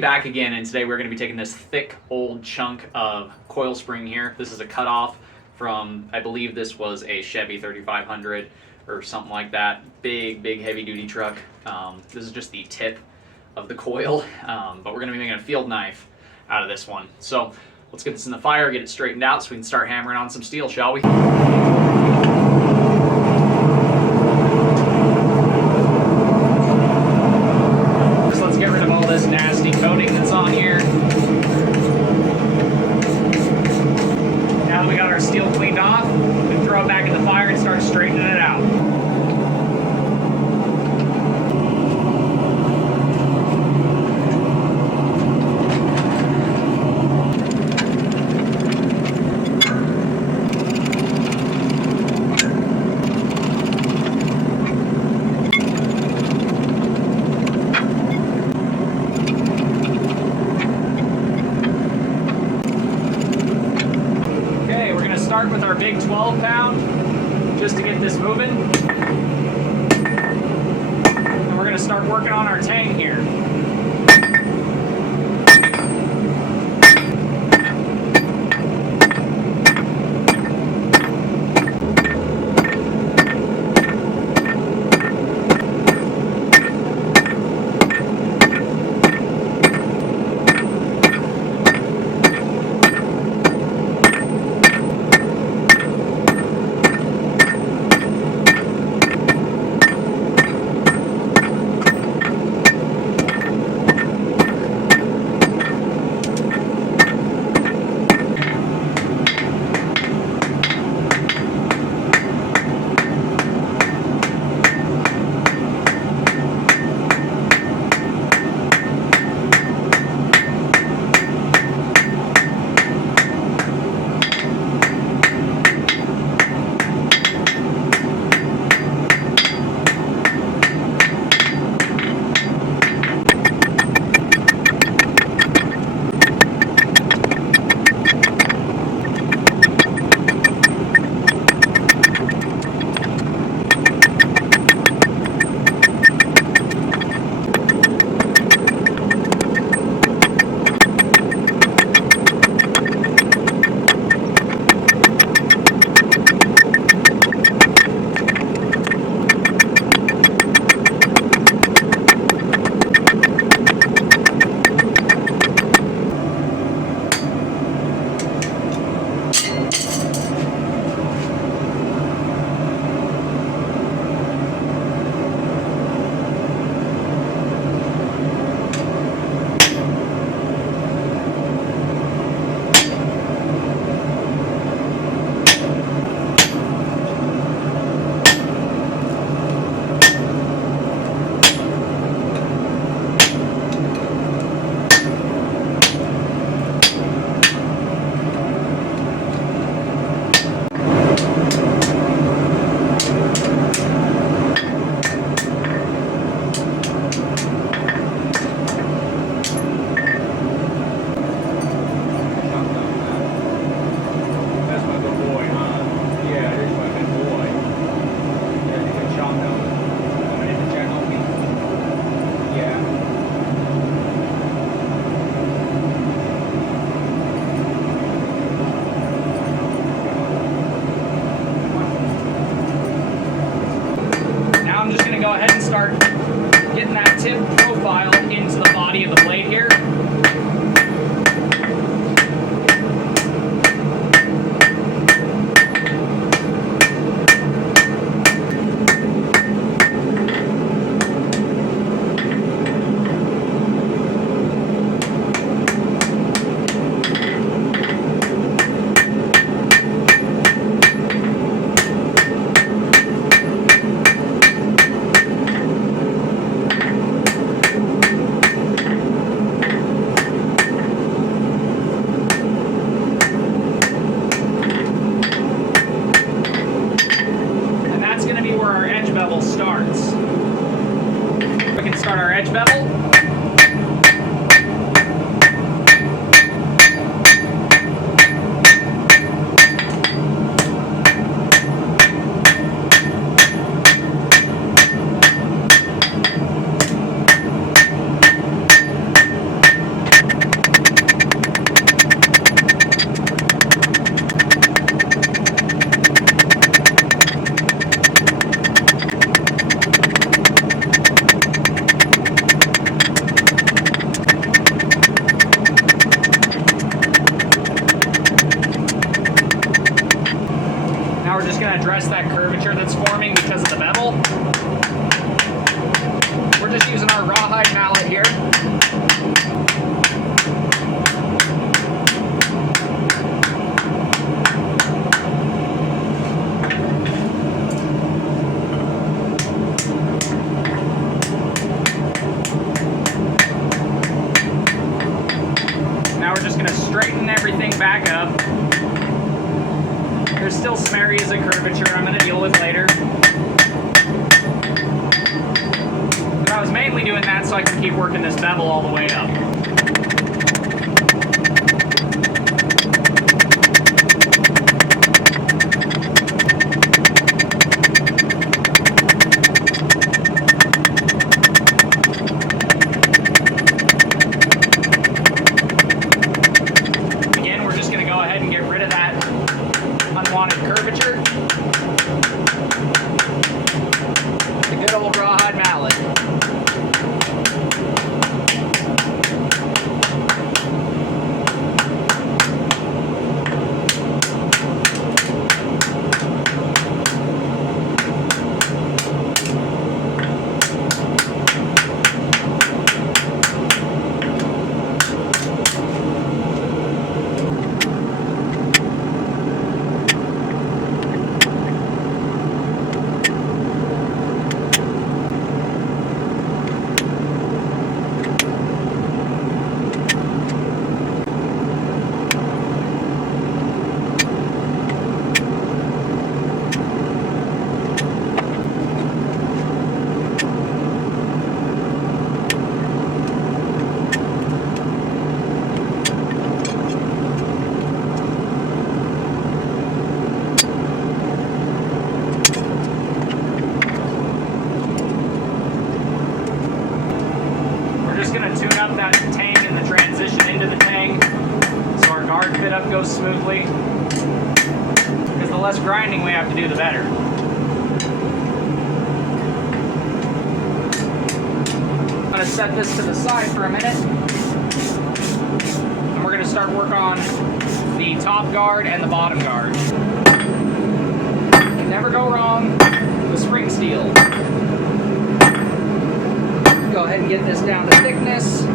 Back again, and today we're going to be taking this thick old chunk of coil spring here. This is a cutoff from, I believe this was a Chevy 3500 or something like that. Big heavy duty truck. This is just the tip of the coil, but we're going to be making a field knife out of this one. So let's get this in the fire, get it straightened out so we can start hammering on some steel, shall we? Let's get rid of all this nasty coating that's on here. Now that we got our steel cleaned off, we can throw it back in the fire and start straightening it out. Start with our big 12-pound just to get this moving. And we're going to start working on our tang here. address that curvature that's forming because of the bevel. We're just using our rawhide mallet here. Now we're just going to straighten everything back up. There's still some areas of curvature I'm going to deal with later. But I was mainly doing that so I can keep working this bevel all the way up. Again, we're just going to go ahead and get rid of that unwanted curvature. The good old rawhide mallet. Tune up that tang and the transition into the tang so our guard fit up goes smoothly, because the less grinding we have to do, the better. I'm going to set this to the side for a minute, and we're going to start work on the top guard and the bottom guard. You can never go wrong with spring steel. Go ahead and get this down to thickness.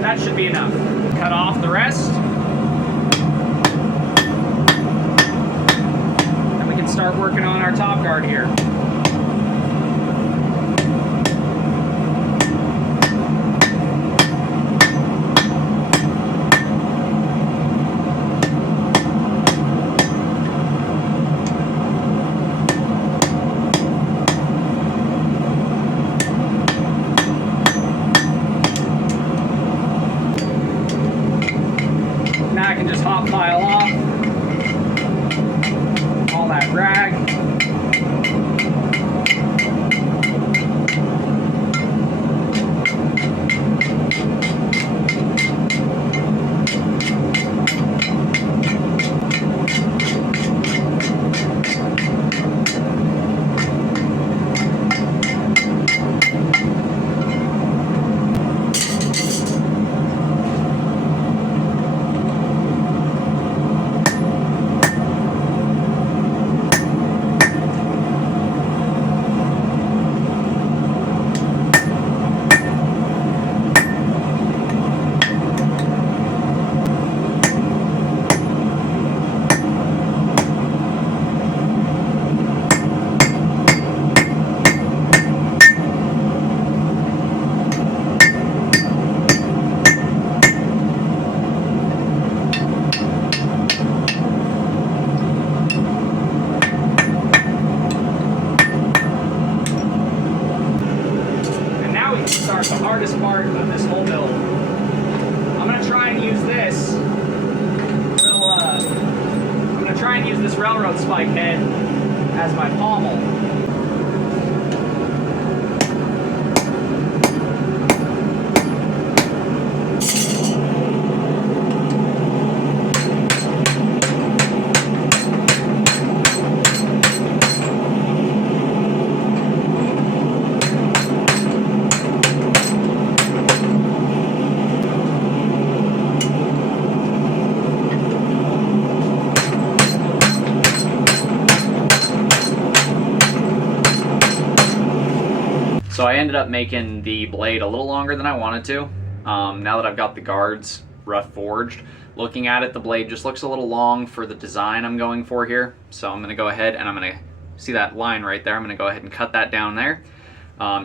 That should be enough. Cut off the rest. And we can start working on our top guard here. I can just hot pile off all that rag. The hardest part of this whole build. I'm going to try and use this little, I'm going to try and use this railroad spike head as my pommel. So I ended up making the blade a little longer than I wanted to. Now that I've got the guards rough forged, looking at it, the blade just looks a little long for the design I'm going for here. So I'm gonna go ahead and I'm gonna see that line right there. I'm gonna go ahead and cut that down there.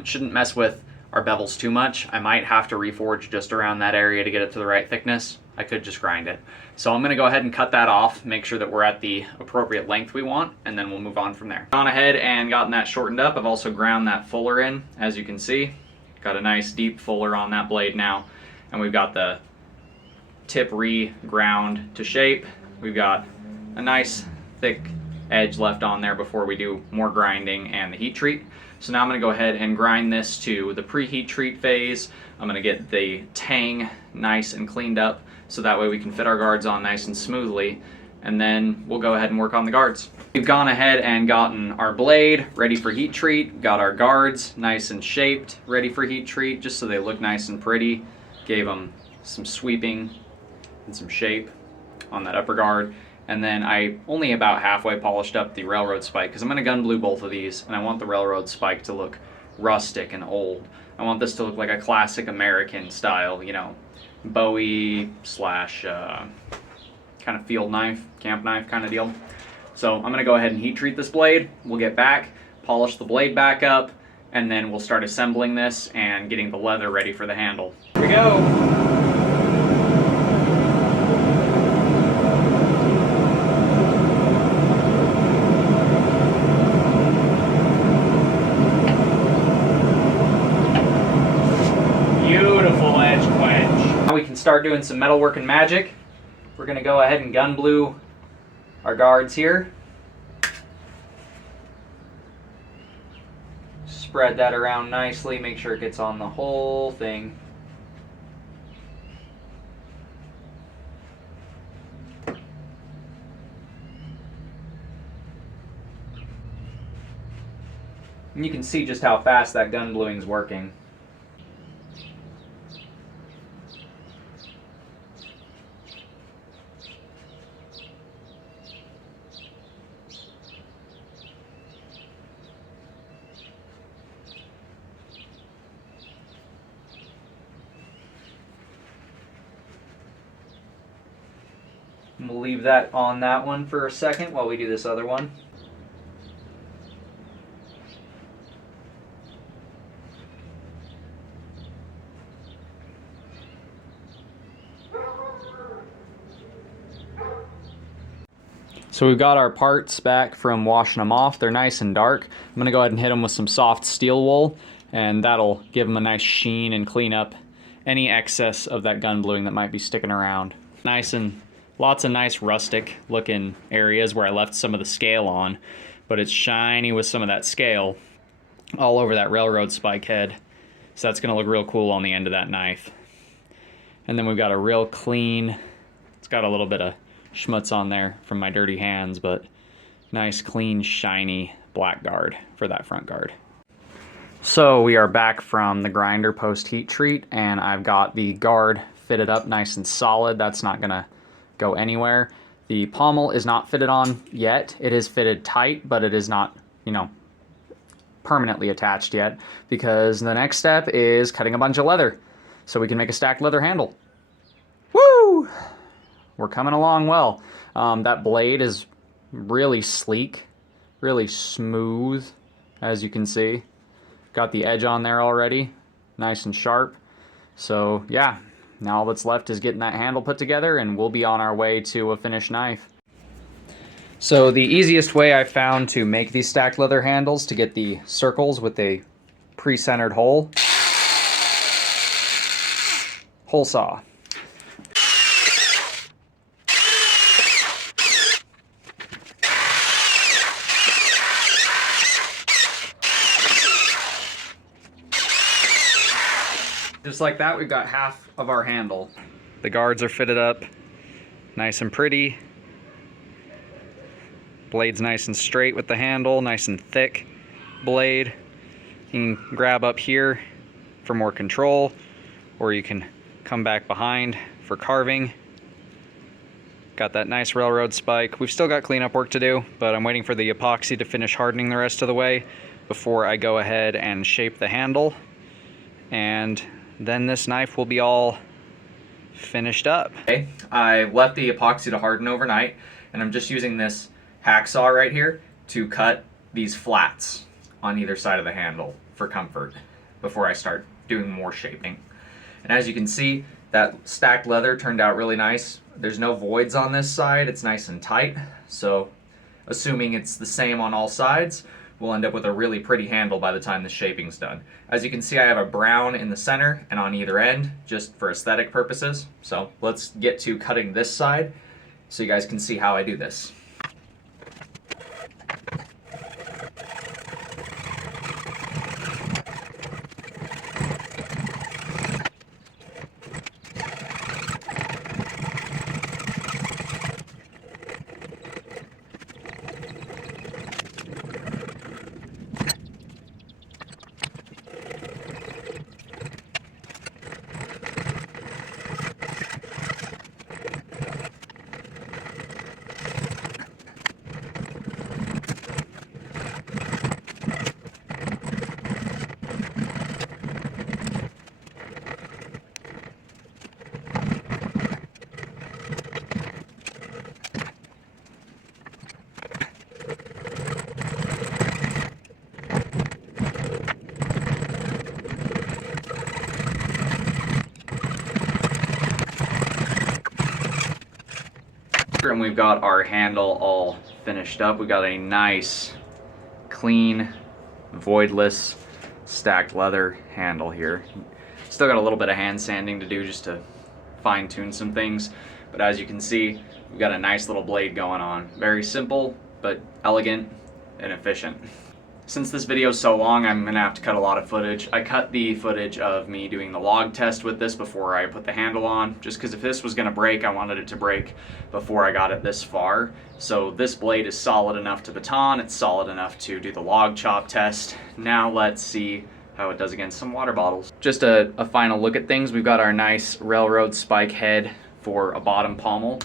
Shouldn't mess with our bevels too much. I might have to reforge just around that area to get it to the right thickness. I could just grind it. So I'm gonna go ahead and cut that off, make sure that we're at the appropriate length we want, and then we'll move on from there. Gone ahead and gotten that shortened up. I've also ground that fuller in, as you can see. Got a nice deep fuller on that blade now, and we've got the tip re-ground to shape. We've got a nice thick edge left on there before we do more grinding and the heat treat. So now I'm gonna go ahead and grind this to the preheat treat phase. I'm gonna get the tang nice and cleaned up so that way we can fit our guards on nice and smoothly, and then we'll go ahead and work on the guards. We've gone ahead and gotten our blade ready for heat treat, got our guards nice and shaped, ready for heat treat, just so they look nice and pretty. Gave them some sweeping and some shape on that upper guard. And then I only about halfway polished up the railroad spike because I'm going to gun blue both of these, and I want the railroad spike to look rustic and old. I want this to look like a classic American style, you know, Bowie slash kind of field knife, camp knife kind of deal. So I'm going to go ahead and heat treat this blade. We'll get back, polish the blade back up, and then we'll start assembling this and getting the leather ready for the handle. Here we go. Beautiful edge quench. Now we can start doing some metalworking magic. We're going to go ahead and gun blue our guards here. Spread that around nicely, make sure it gets on the whole thing. And you can see just how fast that gun bluing is working. And we'll leave that on that one for a second while we do this other one. So we've got our parts back from washing them off. They're nice and dark. I'm gonna go ahead and hit them with some soft steel wool, and that'll give them a nice sheen and clean up any excess of that gun bluing that might be sticking around. Nice and lots of nice rustic looking areas where I left some of the scale on, but it's shiny with some of that scale all over that railroad spike head. So that's gonna look real cool on the end of that knife. And then we've got a real clean, it's got a little bit of schmutz on there from my dirty hands, but nice, clean, shiny black guard for that front guard. So we are back from the grinder post heat treat, and I've got the guard fitted up nice and solid. That's not gonna go anywhere. The pommel is not fitted on yet. It is fitted tight, but it is not, you know, permanently attached yet, because the next step is cutting a bunch of leather so we can make a stacked leather handle. Woo! We're coming along well. That blade is really sleek, really smooth, as you can see. Got the edge on there already, nice and sharp. So yeah, now all that's left is getting that handle put together, and we'll be on our way to a finished knife. So the easiest way I found to make these stacked leather handles to get the circles with a pre-centered hole saw. Just like that, we've got half of our handle. The guards are fitted up nice and pretty. Blade's nice and straight with the handle, nice and thick blade. You can grab up here for more control, or you can come back behind for carving. Got that nice railroad spike. We've still got cleanup work to do, but I'm waiting for the epoxy to finish hardening the rest of the way before I go ahead and shape the handle. And then this knife will be all finished up. Okay, I left the epoxy to harden overnight, and I'm just using this hacksaw right here to cut these flats on either side of the handle for comfort before I start doing more shaping. And as you can see, that stacked leather turned out really nice. There's no voids on this side, it's nice and tight, so assuming it's the same on all sides, we'll end up with a really pretty handle by the time the shaping's done. As you can see, I have a brown in the center and on either end, just for aesthetic purposes. So let's get to cutting this side so you guys can see how I do this. And we've got our handle all finished up. We've got a nice, clean, voidless, stacked leather handle here. Still got a little bit of hand sanding to do just to fine tune some things, but as you can see, we've got a nice little blade going on. Very simple, but elegant and efficient. Since this video is so long, I'm gonna have to cut a lot of footage. I cut the footage of me doing the log test with this before I put the handle on, just because if this was gonna break, I wanted it to break before I got it this far. So this blade is solid enough to baton, it's solid enough to do the log chop test. Now let's see how it does against some water bottles. Just a final look at things. We've got our nice railroad spike head for a bottom pommel.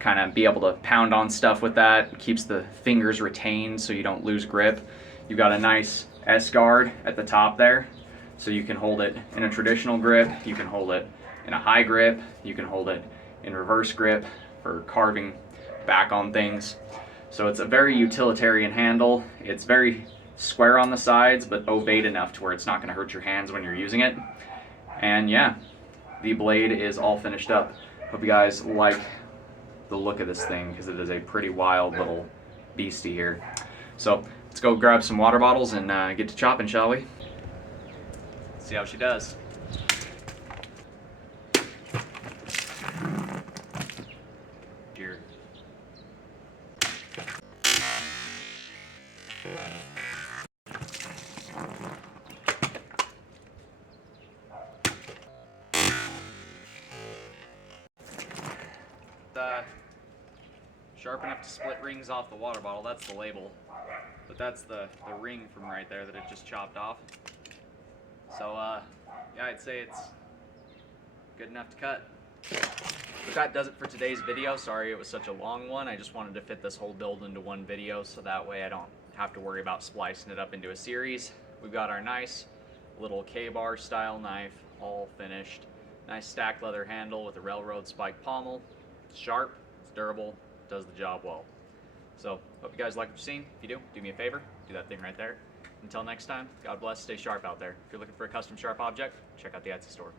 Kind of be able to pound on stuff with that. It keeps the fingers retained so you don't lose grip. You've got a nice S-guard at the top there, so you can hold it in a traditional grip, you can hold it in a high grip, you can hold it in reverse grip for carving back on things. So it's a very utilitarian handle. It's very square on the sides, but ovate enough to where it's not going to hurt your hands when you're using it. And yeah, the blade is all finished up. Hope you guys like the look of this thing, because it is a pretty wild little beastie here. So let's go grab some water bottles and get to chopping, shall we? See how she does. Here. Sharp enough to split rings off the water bottle. That's the label. But that's the ring from right there that it just chopped off. So yeah, I'd say it's good enough to cut. But that does it for today's video. Sorry it was such a long one. I just wanted to fit this whole build into one video so that way I don't have to worry about splicing it up into a series. We've got our nice little Kbar style knife all finished. Nice stacked leather handle with a railroad spike pommel. It's sharp, it's durable, does the job well. So, hope you guys like what you've seen. If you do me a favor, do that thing right there. Until next time, God bless, stay sharp out there. If you're looking for a custom sharp object, check out the Etsy store.